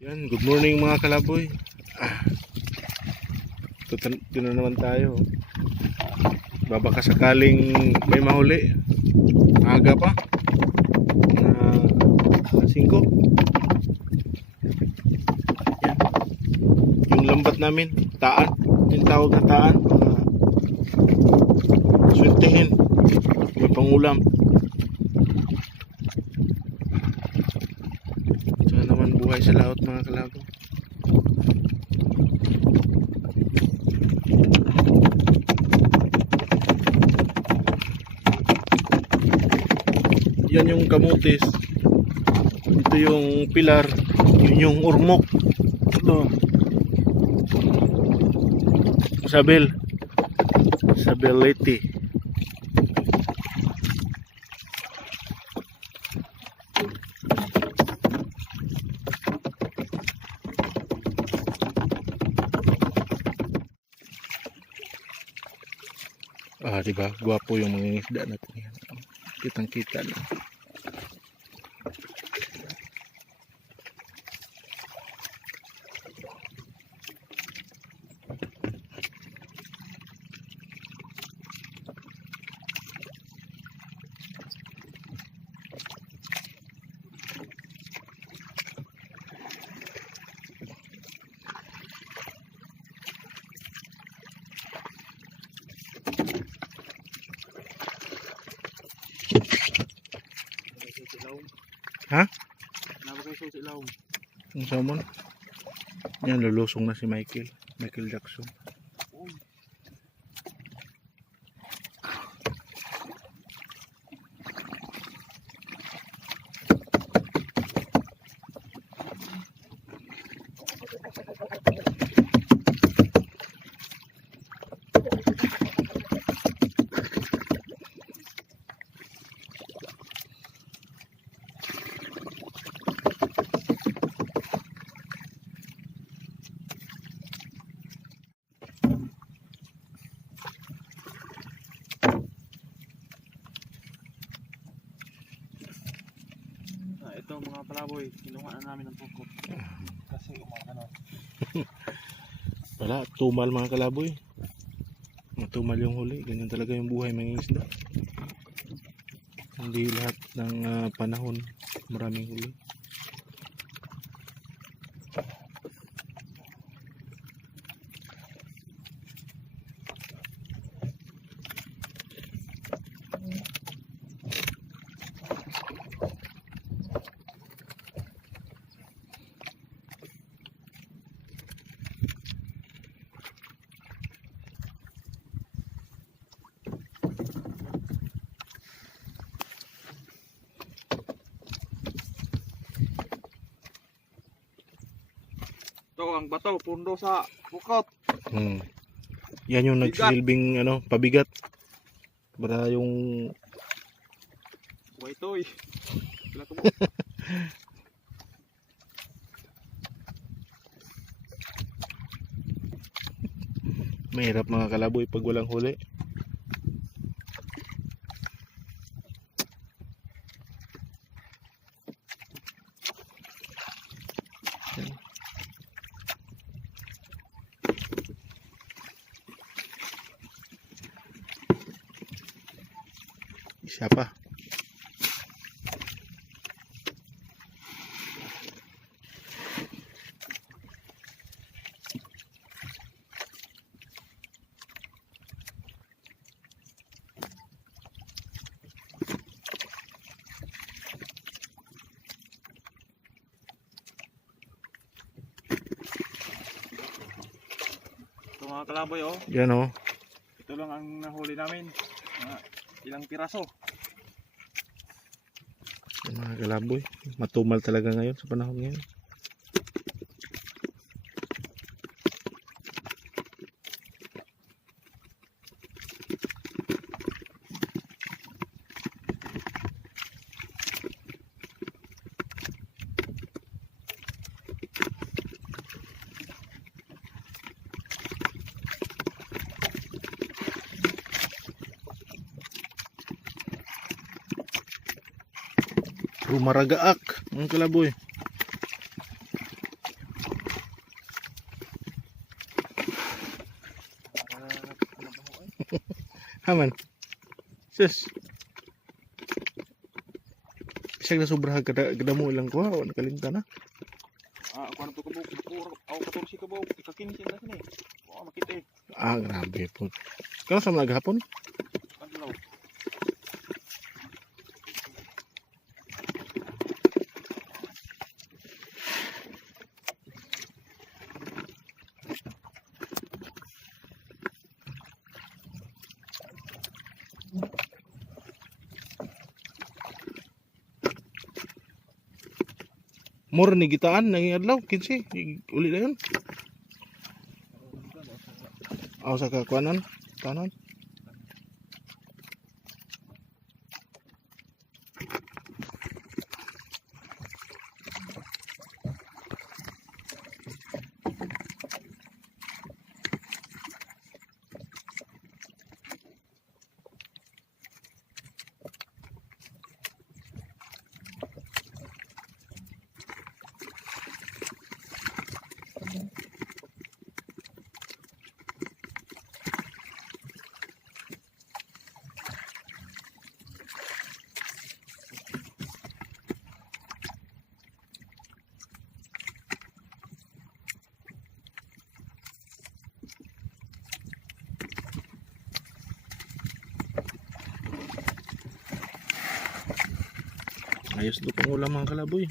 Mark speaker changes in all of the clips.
Speaker 1: Yan, good morning mga kalaboy. Ah, ito, na naman tayo. Babaka sakaling may mahuli. Aga pa. Na 5. Yan. Yung lambat namin, taan. Yung tawag na taan. Uh, swintehin. May pangulam. Sana naman buhay sa laot mga kalabo. Yan yung kamutis. Ito yung pilar. Yun yung urmok. Ito. Sabel. Sabel Leti. Ah, di ba? Gwapo yung mga isda natin yan. Kitang-kita na. Ha? Ang salmon? Yan, lulusong na si Michael. Michael Jackson.
Speaker 2: Ah, ito mga palaboy, kinuha na namin ng pukot. Kasi umakano.
Speaker 1: Wala, tumal mga kalaboy. Matumal yung huli. Ganyan talaga yung buhay mga isda. Hindi lahat ng ah, panahon maraming huli.
Speaker 2: Ito ang bato, pundo sa bukot.
Speaker 1: Hmm. Yan yung
Speaker 2: Bigat.
Speaker 1: nagsisilbing ano, pabigat. Para yung
Speaker 2: Buhay eh. Sila ko
Speaker 1: mahirap mga kalaboy pag walang huli. Isa pa.
Speaker 2: Mga kalaboy oh.
Speaker 1: Yan oh.
Speaker 2: Ito lang ang nahuli namin. Mga ilang piraso.
Speaker 1: Yung mga kalaboy. Matumal talaga ngayon sa panahon ngayon. Ragaak, ang kalaboy. Haman. Sus. Siya na sobrang kada kadamo ilang ko, wala nakalimta na.
Speaker 2: Ah, kuan to kabog, puro ako katorsi kabog, ikakinsin na sini. Wow, makita. Eh.
Speaker 1: Ah, grabe po. Kano sa mga gahapon? More ni gitaan nanging adlaw kinsi uli na yun. Aw sa kakuanan, tanan. Ayos do pang ulam mga kalaboy.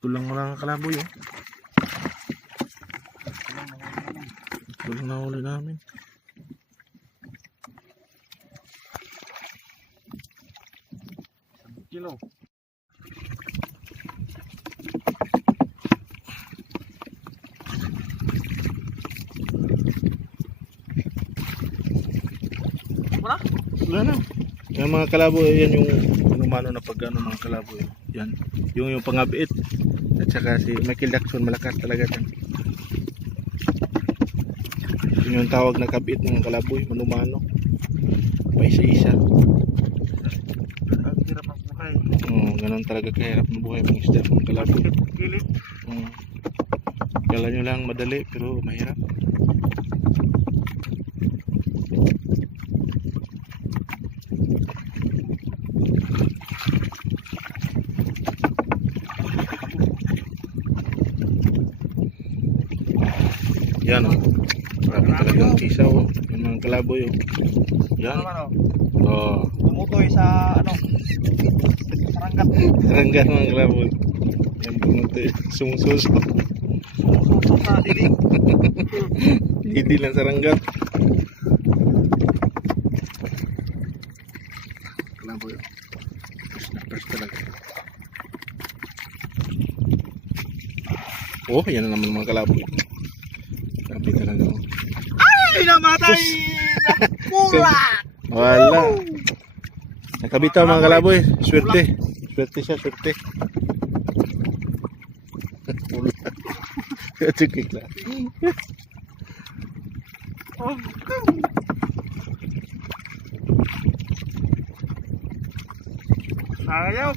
Speaker 1: Tulang mo lang ang kalaboy oh. Tulang na uli namin.
Speaker 2: Kilo. Wala?
Speaker 1: Wala na. Yung mga kalaboy, yan yung ano na pag ano mga kalaboy. Yan. Yung yung pangabiit. At saka si Michael Jackson malakas talaga yan. Yun yung tawag na kabit ng kalaboy, manumano. Pa isa-isa.
Speaker 2: Ang hirap ang buhay.
Speaker 1: Oo, ganun talaga kahirap ng buhay ng isda ng kalaboy. Kala nyo lang madali pero mahirap. Yan o. Marami talagang isaw. oh. Yung mga kalaboy o. Yan.
Speaker 2: Ano,
Speaker 1: Oh.
Speaker 2: tumutoy sa ano, saranggat.
Speaker 1: Ranggan mga kalaboy. Yan pumunta sumususo.
Speaker 2: Sumususo sa dilig.
Speaker 1: Hindi lang sa ranggat. Kalaboy. Talaga. Oh, yan na naman mga kalaboy. Grabe talaga. oh.
Speaker 2: Pula!
Speaker 1: Wala. Nakabitaw mga kalaboy. Swerte. Swerte siya, swerte. Chukik lang.
Speaker 2: Sayang.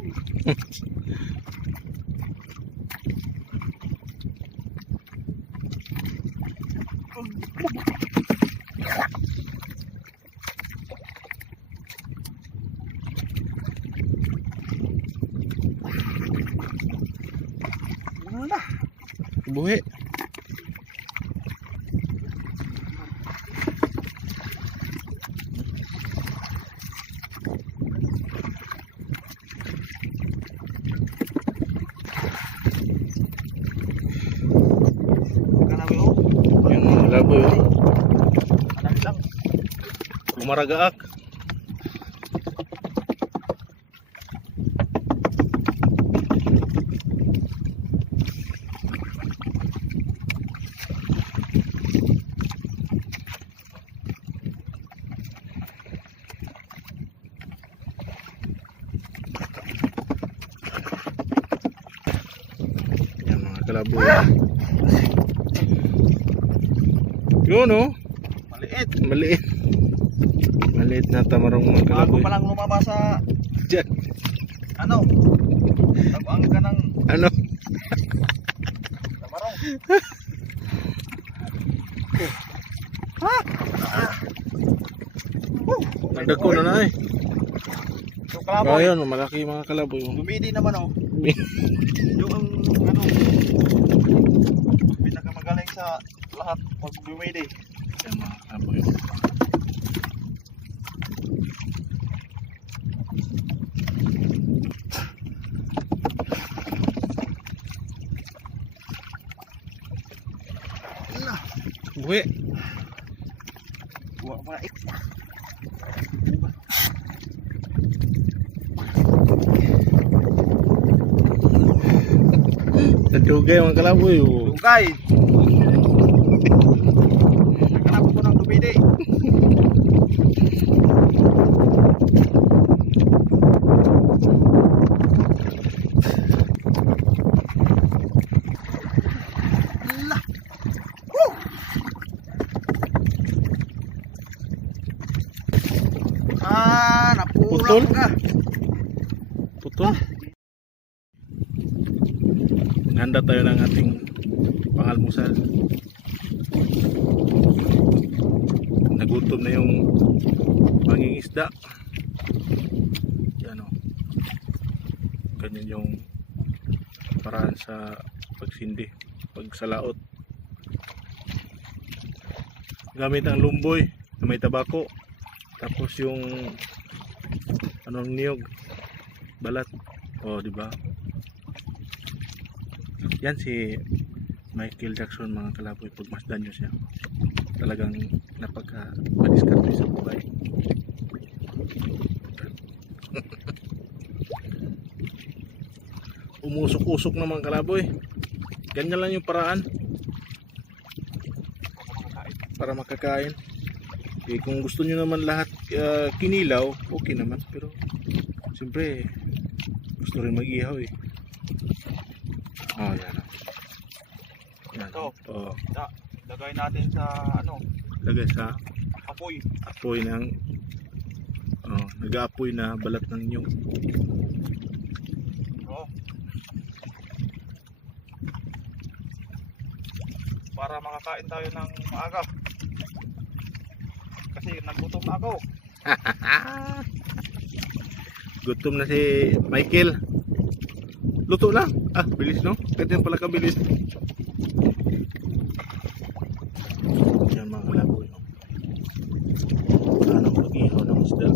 Speaker 2: Wala na.
Speaker 1: Buhi. Mga kalaboy. Yun oh.
Speaker 2: Maliit.
Speaker 1: Maliit. Maliit na tamarong mga
Speaker 2: Bago
Speaker 1: kalaboy.
Speaker 2: pa lang lumabas sa
Speaker 1: Diyan.
Speaker 2: ano? Tabuang ka ng
Speaker 1: Ano?
Speaker 2: tamarong.
Speaker 1: Nagdako na na eh.
Speaker 2: So kalaboy.
Speaker 1: Ayun, malaki mga kalaboy. oh.
Speaker 2: Dumidi naman oh. Yung ang ano pinakamagaling sa lahat pag dumidi.
Speaker 1: Yan mga kalaboy. Buhi.
Speaker 2: Buwa pa eh.
Speaker 1: Nadugay mga kalaboy. oh.
Speaker 2: Dugay. Naghanap ko ng dumidi. La. Woo! Ah,
Speaker 1: Putol? Putol. Handa tayo ng ating pangalmusal. Nagutom na yung mangingisda. Yan o. Ganyan yung paraan sa pagsindi, pagsalaot. Gamit ang lumboy na may tabako. Tapos yung anong niyog balat. Oh, di ba? Yan si Michael Jackson mga kalaboy pagmasdan nyo siya. Talagang napaka madiskarte sa buhay. Umusok-usok na mga kalaboy. Ganyan lang yung paraan para makakain. Eh, kung gusto nyo naman lahat ah, kinilaw, okay naman. Pero siyempre gusto rin mag-ihaw eh. Oh, yan. Yan.
Speaker 2: Ito.
Speaker 1: Oh,
Speaker 2: Lagay natin sa ano,
Speaker 1: lagay sa
Speaker 2: apoy.
Speaker 1: apoy ng oh, nag-aapoy na balat ng nyug.
Speaker 2: Oo. Para makakain tayo ng maaga. Kasi nagutom na ako.
Speaker 1: Gutom na si Michael. Luto lang. Ah, bilis no? Ganyan pala kabilis. Yan mga kalaboy. no? Ano pag-ihaw ng isda.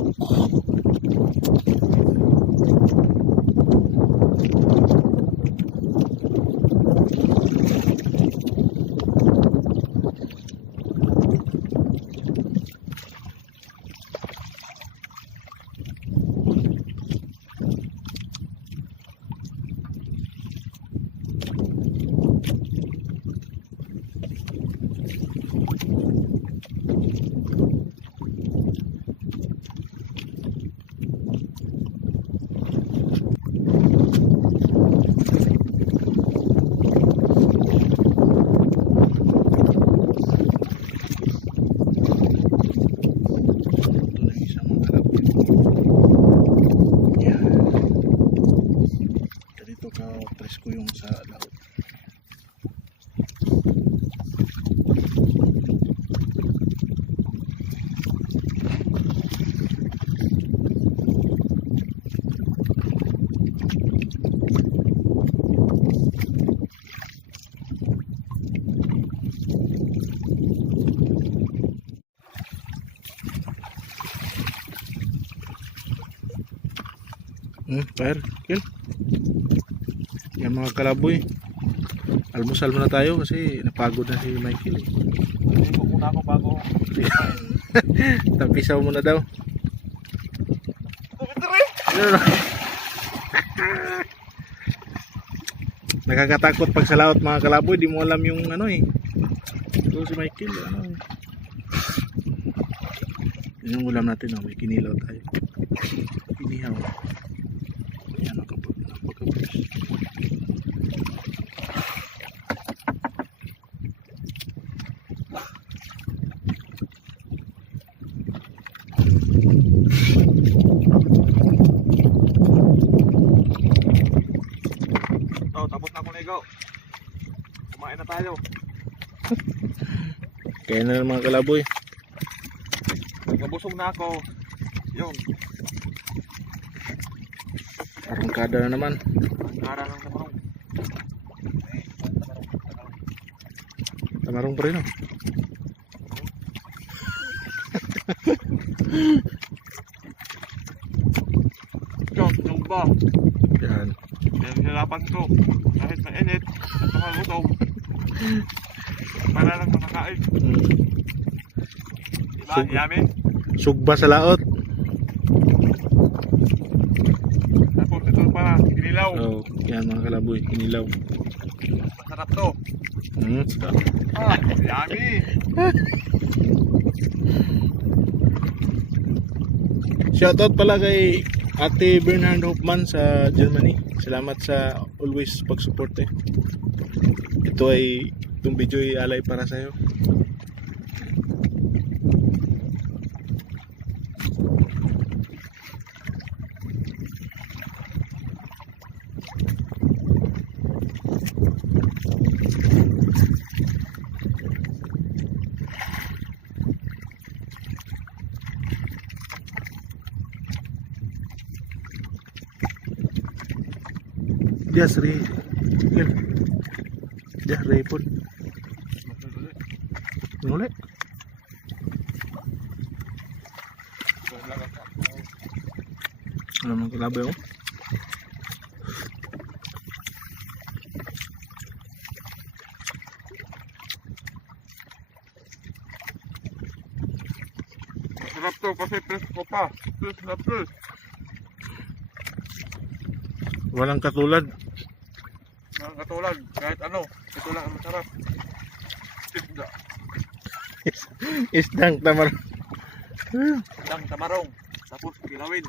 Speaker 1: Ito na yung isang mga kalaboy. Yan. Ganito ka presko yung sa laot. Hmm, fire, kill. Yan mga kalaboy. Almusal muna tayo kasi napagod na si Michael. Eh.
Speaker 2: Ligo muna ako bago.
Speaker 1: Tapisaw mo na daw. Nakakatakot pag sa laot mga kalaboy, di mo alam yung ano eh. Ito si Michael, ano eh. Yun yung ulam natin, oh. may kinilaw tayo. Kinihaw. Yan, nakapag napagkapos.
Speaker 2: Oh, tapos na ako ligo. Kumain na tayo.
Speaker 1: Kaya na mga kalaboy.
Speaker 2: Nabusog na ako. Yun.
Speaker 1: Arangkada na naman.
Speaker 2: Ang ara ng tamarong.
Speaker 1: Tamarong pa rin, oh.
Speaker 2: Yun, yung ba?
Speaker 1: Yan.
Speaker 2: Yan hirapan ko. Kahit mainit at nakagutom. Para lang makakain.
Speaker 1: Mm.
Speaker 2: Diba?
Speaker 1: Sug-
Speaker 2: Yummy.
Speaker 1: Sugba sa laot.
Speaker 2: Tapos ito pa, kinilaw.
Speaker 1: Oh, yan mga kalaboy, kinilaw.
Speaker 2: Masarap to.
Speaker 1: Hmm.
Speaker 2: Ah, yummy.
Speaker 1: Shoutout pala kay Ate Bernhard Hofman sa Germany. Salamat sa always pag-support eh. Ito ay itong video ay alay para sa iyo. Dias re. Yan. Re pun. Ngulek. Ano man kalabaw oh.
Speaker 2: Masarap to kasi presko pa. Plus na plus.
Speaker 1: Walang katulad.
Speaker 2: Mga katulad. Kahit ano. Ito lang ang masarap. Isda.
Speaker 1: Isdang tamar.
Speaker 2: Isdang tamarong. Tapos kilawin.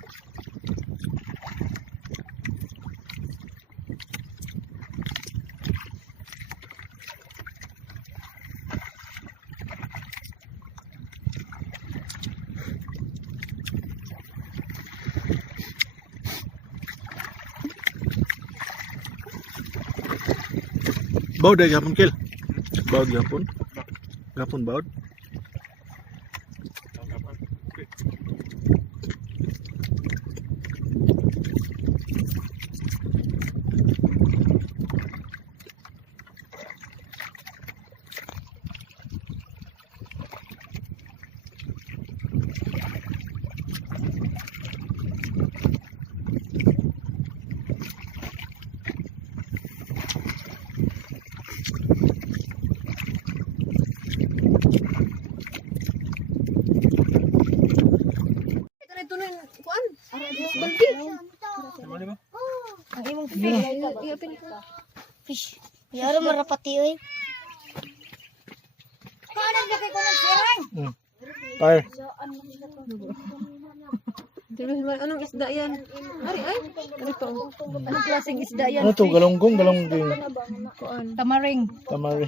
Speaker 1: Baud ay gapon kil. Baud gapon. Gapon baud.
Speaker 3: Yara marapati oy.
Speaker 1: Ay,
Speaker 4: Tingnan mo, anong isda yan? Ari, ay. Pa. oh. Anong klaseng isda yan?
Speaker 1: ano to galonggong galonggong
Speaker 4: Kuan. Tamaring.
Speaker 1: tamari.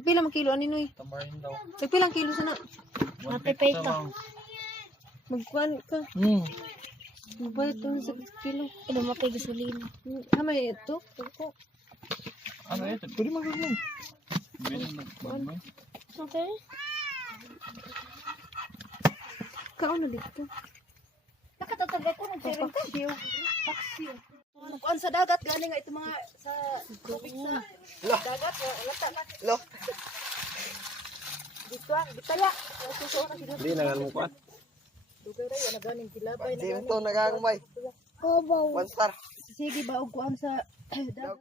Speaker 4: Pila man kilo ani noy?
Speaker 2: Tamarin daw.
Speaker 4: Pilang kilo sana?
Speaker 3: Napipay ka.
Speaker 4: Magkuan ka.
Speaker 1: Hmm.
Speaker 4: Magbayad to sa kilo.
Speaker 3: Ino mapay gasolina.
Speaker 4: Kamay ito. Ito.
Speaker 2: Ano ito?
Speaker 1: Pwede magagawin.
Speaker 3: Okay.
Speaker 4: Kaon na dito.
Speaker 3: Nakatatagay ko ng
Speaker 4: Paksiw. Paksiw. Kuan sa dagat gani nga ito mga sa tubig sa dagat wala ta na.
Speaker 2: Lo.
Speaker 4: Dito ang bitala. Suso na sila.
Speaker 2: Hindi, nangan mo pa.
Speaker 4: Dugay ra yan ganing tilapay na
Speaker 2: Hindi
Speaker 4: ganing.
Speaker 2: to nagagumay.
Speaker 3: Kobaw.
Speaker 2: One star.
Speaker 4: Sige ba og kuan sa dagat.